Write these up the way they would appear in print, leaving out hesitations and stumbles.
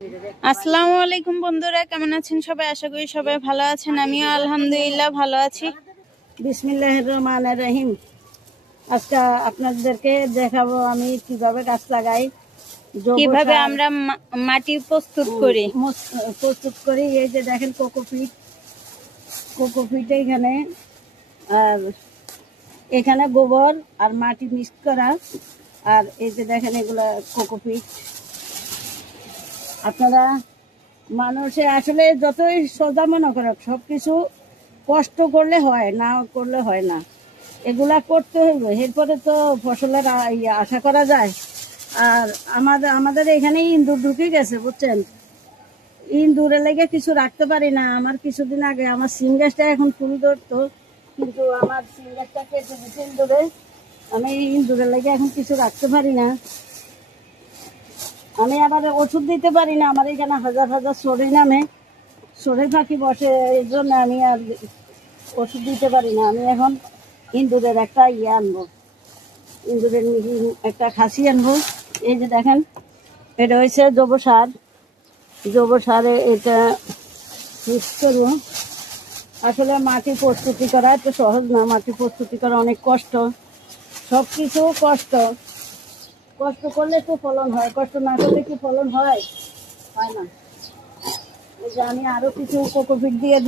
আসসালামু আলাইকুম বন্ধুরা, কেমন আছেন সবাই? আশা করি সবাই ভালো আছেন। আমিও আলহামদুলিল্লাহ ভালো আছি। বিসমিল্লাহির রহমানির রহিম। আজকে আপনাদেরকে দেখাবো আমি কিভাবে গাছ লাগাই, কিভাবে আমরা মাটি প্রস্তুত করি। এই যে দেখেন কোকোপিট এখানে, আর এখানে গোবর আর মাটি মিক্স করা, আর এই যে দেখেন এগুলা কোকোপিট। আপনারা মানুষে আসলে যতই সোজা মনে করো, সবকিছু কষ্ট করলে হয়, না করলে হয় না। এগুলা করতে হইব, এরপরে তো ফসলের আশা করা যায়। আর আমাদের এখানে ইন্দুর ঢুকে গেছে, বুঝছেন। ইন্দুরে লেগে কিছু রাখতে পারি না। আমার কিছুদিন আগে আমার সিম গাছটা এখন ফুল ধরতো, কিন্তু আমার সিম গাছটা কেটে দিচ্ছে ইন্দুরে। আমি ইন্দুরে লেগে এখন কিছু রাখতে পারি না। আমি আবার ওষুধ দিতে পারি না, আমার এখানে হাজার হাজার চড়ুই পাখি বসে, এই জন্য আমি আর ওষুধ দিতে পারি না। আমি এখন ইন্দুরের একটা আনবো, ইন্দুরের একটা খাসি আনবো। এই যে দেখেন, এটা হয়েছে জৈব সারে এটা মিক্স করবো। আসলে মাটি প্রস্তুতি করা এত সহজ না, মাটি প্রস্তুতি করা অনেক কষ্ট। সব কিছু কষ্ট করলে তো ফলন হয়, কষ্ট না করলে কি ফলন হয়? হয় না। এই যে আমি আরো কিছু কোকোপিট দিয়ে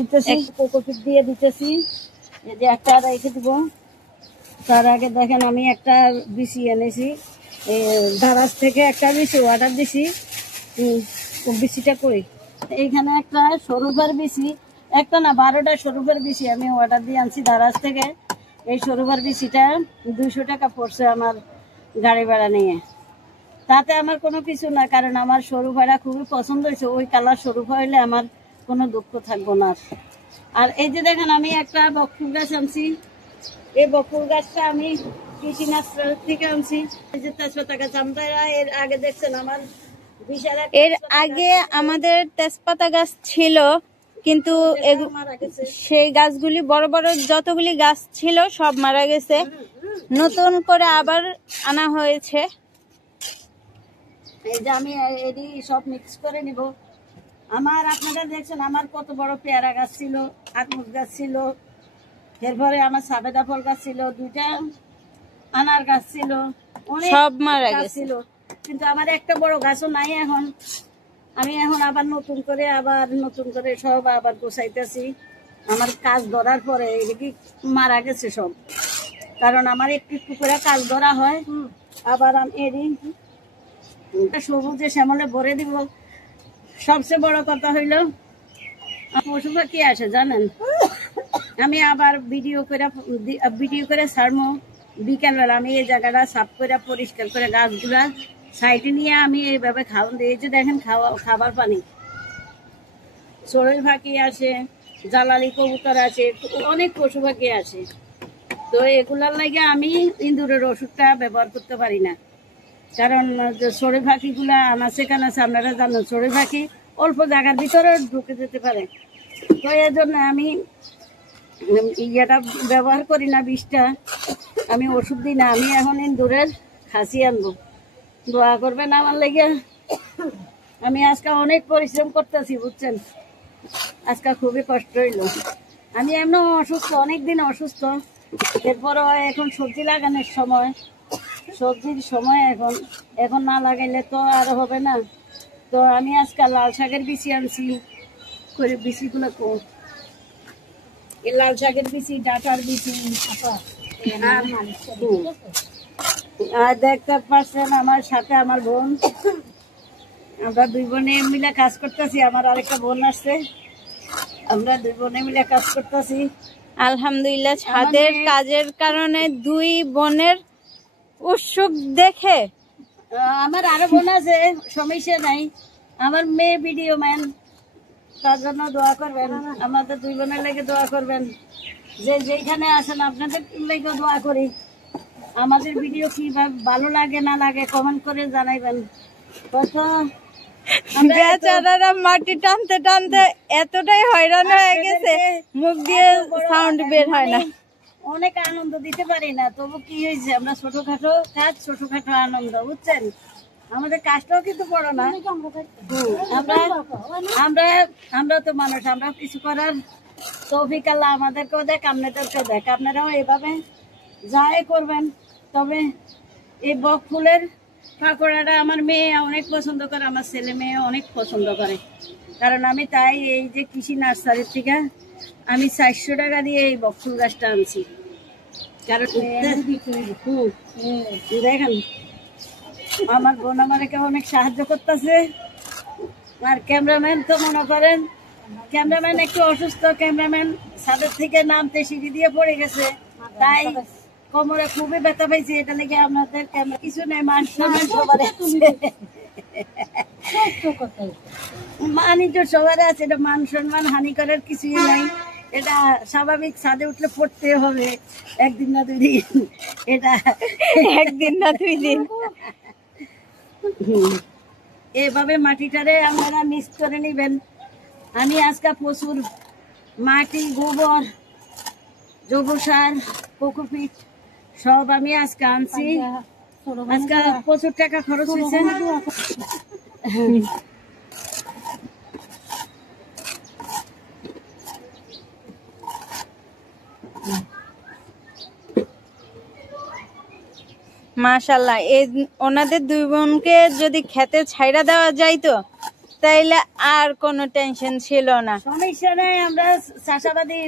দিতেছি। এই যে একটা রেখে দিব। তার আগে দেখেন আমি একটা বিচি এনেছি, দারাজ থেকে একটা বিচি অর্ডার দিছি। বিচিটা কই, এইখানে একটা সরুফের বিচি, একটা না 12টা সরুফের বিচি আমি অর্ডার দিয়ে আনছি দারাজ থেকে। এই সরুফের বিচিটা 200 টাকা পড়ছে আমার গাড়ি ভাড়া নিয়ে। তাতে আমার কোনো কিছু না, কারণ আমার সরু ভাড়া খুবই পছন্দ হয়েছে। ওই কালার সরু হইলে আমার কোনো দুঃখ থাকবো না। আর এই যে দেখেন আমি একটা বকুল গাছ আনছি। এই বকুল গাছটা আমি কৃষি নার্সারি থেকে আনছি। এই যে তেজপাতা গাছ, আমরা এর আগে দেখছেন আমার এর আগে আমাদের তেজপাতা গাছ ছিল, কিন্তু সেই গাছগুলি বড় বড় যতগুলি গাছ ছিল সব মারা গেছে। নতুন করে আবার আনা হয়েছে। এই যে আমি এটি সব মিক্স করে নিব। আপনারা দেখছেন আমার কত বড় পেয়ারা গাছ ছিল, আতমুজ গাছ ছিল, এরপরে আমার সাবেদা ফল গাছ ছিল, 2টা আনার গাছ ছিল, সব মারা গেছে। কিন্তু আমার একটা বড় গাছও নাই এখন। আমি এখন আবার নতুন করে সব আবার গোছাইতেছি। আমার কাজ ধরার পরে এদিকে মারা গেছে সব, কারণ আমার একটু একটু করে কাজ ধরা হয়। আবার আমি সবুজে শ্যামলে ভরে দিব। সবচেয়ে বড় কথা হইল পশু পাখি আসে জানেন। আমি আবার ভিডিও করে ছাড়বো বিকেলবেলা। আমি এই জায়গাটা সাফ করে পরিষ্কার করে গাছগুলা সাইডে নিয়ে আমি এইভাবে খাওয়ান দিই। এই যে দেখেন খাবার পানি, চড়ুই পাখি আসে, জ্বালালি কবুতর আছে, অনেক পশু পাখি আসে। তো এগুলার লাগে আমি ইঁদুরের ওষুধটা ব্যবহার করতে পারি না, কারণ চড়ুই পাখিগুলা আনাচে কানাচে, আপনারা জানেন চড়ুই পাখি অল্প জায়গার ভিতরে ঢুকে যেতে পারে। তো এই জন্য আমি ইয়েটা ব্যবহার করি না, বিষটা আমি ওষুধ দিই না। আমি এখন ইঁদুরের খাসি আনবো, দোয়া করবেন আমার লেগে। আমি আজকে অনেক পরিশ্রম করতেছি, বুঝছেন। আজকে খুবই কষ্ট হইল। আমি এমন অসুস্থ, অনেকদিন অসুস্থ। এরপরও এখন সবজি লাগানোর সময়, সবজির সময় এখন না লাগাইলে তো আর হবে না। তো আমি আজকাল লাল শাকের বিচি আনছি, করে বিচিগুলো এই লাল শাকের বিচি, ডাটার বিচি। আর দেখতে পাচ্ছেন আমার সাথে আমার বোন, আমরা 2 বোনে মিলে কাজ করতেছি। আমার আরেকটা বোন আসছে, আমরা 2 বোনে মিলে কাজ করতেছি আলহামদুলিল্লাহ। ছাদের কাজের কারণে 2 বোনের উৎসুক দেখে আমার আরো বোন আছে, সমস্যা নাই। আমার মেয়ে ভিডিও ম্যান, তার জন্য দোয়া করবেন। আমাদের 2 বোনের লেগে দোয়া করবেন। যেখানে আসেন আপনাদের লেগে দোয়া করি। আমাদের ভিডিও কি ভালো লাগে না লাগে কমেন্ট করে জানাইবেন। বেচারারা মাটি টানতে টানতে এতটাই হয়রান হয়ে গেছে, মুখ দিয়ে সাউন্ড বের হয় না। অনেক আনন্দ দিতে পারি না, তবু কি হয়েছে, আমরা ছোটখাটো কাজ, ছোটখাটো আনন্দ, বুঝছেন। আমাদের কাজটাও কিন্তু বড় না। আমরা আমরা আমরা তো মানুষ, আমরা কিছু করার তৌফিক আল্লাহ আমাদেরকেও দেখ, আপনাদেরকেও দেখ। আপনারাও এভাবে যাই করবেন। তবে এই বক ফুলের পাকোড়াটা আমার মেয়ে অনেক পছন্দ করে, আমার ছেলে মেয়ে অনেক পছন্দ করে। কারণ আমি তাই এই যে কৃষি নার্সারির থেকে আমি 400 টাকা দিয়ে এই বক ফুল গাছটা আনছি। কারণ দেখেন আমার বোন আমাকে অনেক সাহায্য করতেছে। আর ক্যামেরাম্যান তো মনে করেন ক্যামেরাম্যান একটু অসুস্থ, ক্যামেরাম্যান ছাদের থেকে নামতে সিঁড়ি দিয়ে পড়ে গেছে, তাই কোমরে খুবই ব্যথা পাইছে। এটা লেগে আপনাদের ক্যামেরা কিছু নেই, মান সম্মান সবার আছে, মানিজ্য সবার আছে। এটা মান সম্মান হানি করার কিছুই নাই। এটা স্বাভাবিক, ছাদে উঠলে পড়তে হবে, একদিন না 2 দিন। এটা একদিন না 2 দিন। এভাবে মাটিটারে আপনারা মিক্স করে নিবেন। আমি আজকে প্রচুর মাটি, গোবর, জৈব সার, কোকোপিট সব আমি আজকে আনছি। আজকে প্রচুর টাকা খরচ হয়েছে। মাশাআল্লাহ, এই ওনাদের 2 বোনকে যদি খেতে ছাইড়া দেওয়া যাইতো তাইলে আর কোনো টেনশন ছিল না। সমস্যা নাই, আমরা চাষাবাদী,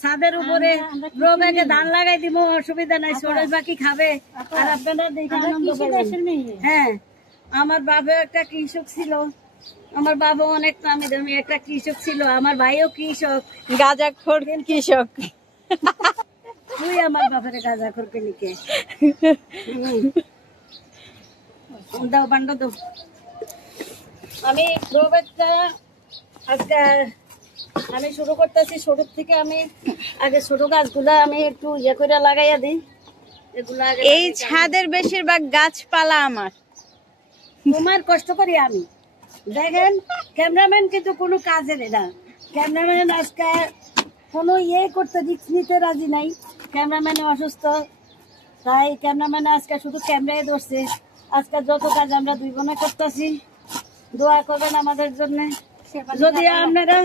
ছাদের উপরে গ্রো ব্যাগে ধান লাগাই দিব, অসুবিধা নাই। সরোজ বাকি খাবে আর আপনারা দেখে আনন্দ পাবেন। হ্যাঁ, আমার বাবা একটা কৃষক ছিল, আমার বাবা অনেক নামি দামি একটা কৃষক ছিল, আমার ভাইও কৃষক, গাঁজাখোর কৃষক। তুই আমার বাপের গাঁজা করবে লিখে দাও, বান্ড দাও। আমি গ্রো ব্যাগটা আজকে আমি শুরু করতেছি শুরুর থেকে। আমি আগে ছোট গাছগুলা আমি একটু ইয়ে করে লাগাইয়া দিই। এগুলা আগে এই ছাদের বেশিরভাগ গাছপালা আমার। তোমার কষ্ট করি আমি। দেখেন ক্যামেরাম্যান কিন্তু কোনো কাজের না। ক্যামেরাম্যান আজকে কোনো ইয়ে করতে, রিস্ক নিতে রাজি নাই। ক্যামেরাম্যান অসুস্থ, তাই ক্যামেরাম্যান আজকে শুধু ক্যামেরায় ধরছে। আজকে যত কাজ আমরা 2 বোনে করতেছি, দোয়া করবেন আমাদের জন্য। যদি আপনারা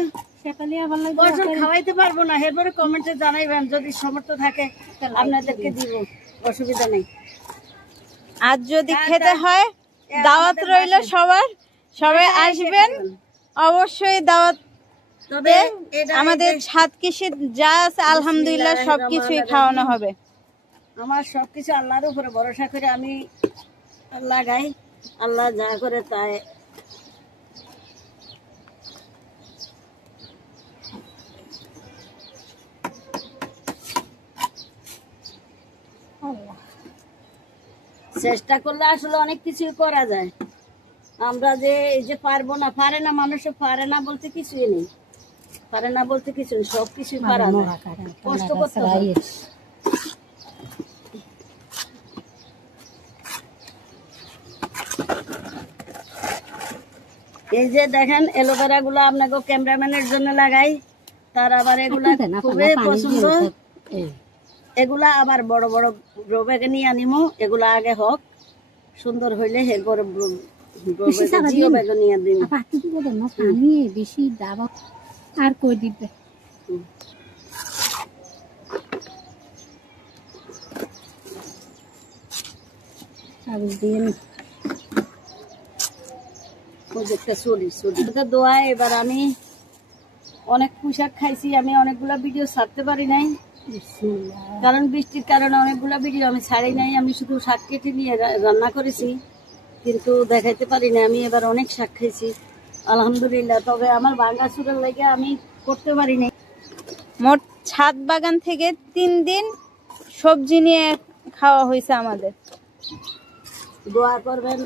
বছর খাওয়াইতে পারবো না, এরপরে কমেন্টে জানাইবেন, যদি সামর্থ্য থাকে আপনাদেরকে দিব, অসুবিধা নেই। আর যদি খেতে হয় দাওয়াত রইল সবার, সবাই আসবেন অবশ্যই। দাওয়াত তবে আমাদের ছাদ কৃষি যা আছে আলহামদুলিল্লাহ সবকিছুই খাওয়ানো হবে। আমার সবকিছু আল্লাহর উপরে ভরসা করে আমি লাগাই, আল্লাহ যা করে তাই। চেষ্টা করলে আসলে অনেক কিছুই করা যায়। আমরা যে এই যে পারবো না, পারে না, মানুষে পারে না বলতে কিছুই নেই, পারে না বলতে কিছু নেই, সবকিছুই পারা যায়, কষ্ট করতে হয়। এই যে দেখেন এলোভেরা গুলা আপনাকে ক্যামেরাম্যানের জন্য লাগাই, তার আবার এগুলা খুবই পছন্দ। এগুলা আবার বড় বড় গ্রো ব্যাগে নিয়ে আনিমো। এগুলা আগে হোক, সুন্দর হইলে এরপরে জিও ব্যাগে নিয়ে দিন। বেশি দাবা আর কই দিবে। দোয়া। এবার আমি অনেক পোশাক খাইছি, আমি অনেকগুলা ভিডিও ছাড়তে পারি নাই, কারণ বৃষ্টির কারণে অনেকগুলা ভিডিও আমি ছাড়ি নাই। আমি শুধু শাক কেটে নিয়ে রান্না করেছি, কিন্তু দেখাইতে পারি না। আমি এবার অনেক শাক খাইছি আলহামদুলিল্লাহ। তবে আমার ভাঙা চুরের লেগে আমি করতে পারি নাই। মোট ছাদ বাগান থেকে 3 দিন সবজি নিয়ে খাওয়া হয়েছে আমাদের। দোয়া করবেন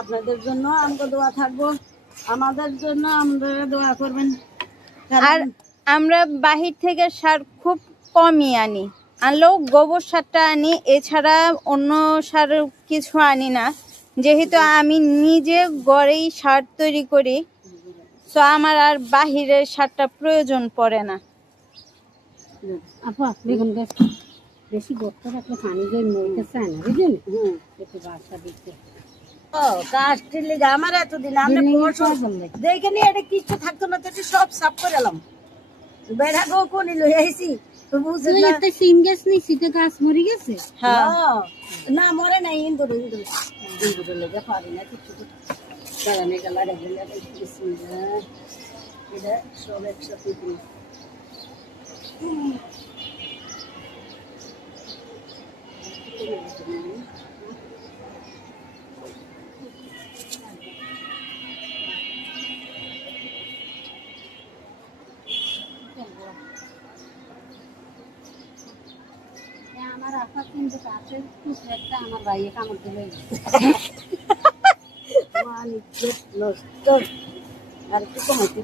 আপনাদের জন্য, আমাকে দোয়া থাকবো আমাদের জন্য, আপনারা দোয়া করবেন। আর আমরা বাহির থেকে সার খুব কমই আনি, আনলেও গোবর সারটা আনি, এছাড়া অন্য সার কিছু আনি না। যেহেতু আমি নিজে ঘরেই সার তৈরি করি, তো আমার আর বাহিরের সারটা প্রয়োজন পড়ে না। আপা বেগুন গাছ বেশি গর্ত রাখলে পানি জন্য মরতে চায় না, বুঝলেন? একটু বাসা দিতে ও কাস্টের লিগা আমার এতদিন আমরা দেখে নি এটা কিচ্ছু থাকতো না, তো সব সাফ করে এলাম। বেড়া গো কোনি লই আইছি তো বুঝছ তুই না। একটা সিম গাছ নিছি তো গাছ মরে গেছে। হ্যাঁ না মরে নাই, ইন্দুর ইন্দুর ইন্দুর লেগে পারি না কিছু। দাঁড়ানে গেলা রেগুলা এটা সব একসাথে দিই। আমার আপা কিন্তু গাছের কুচড়াটা আমার ভাইয়ে কামড় দিলে নষ্ট আর কি কমাইতে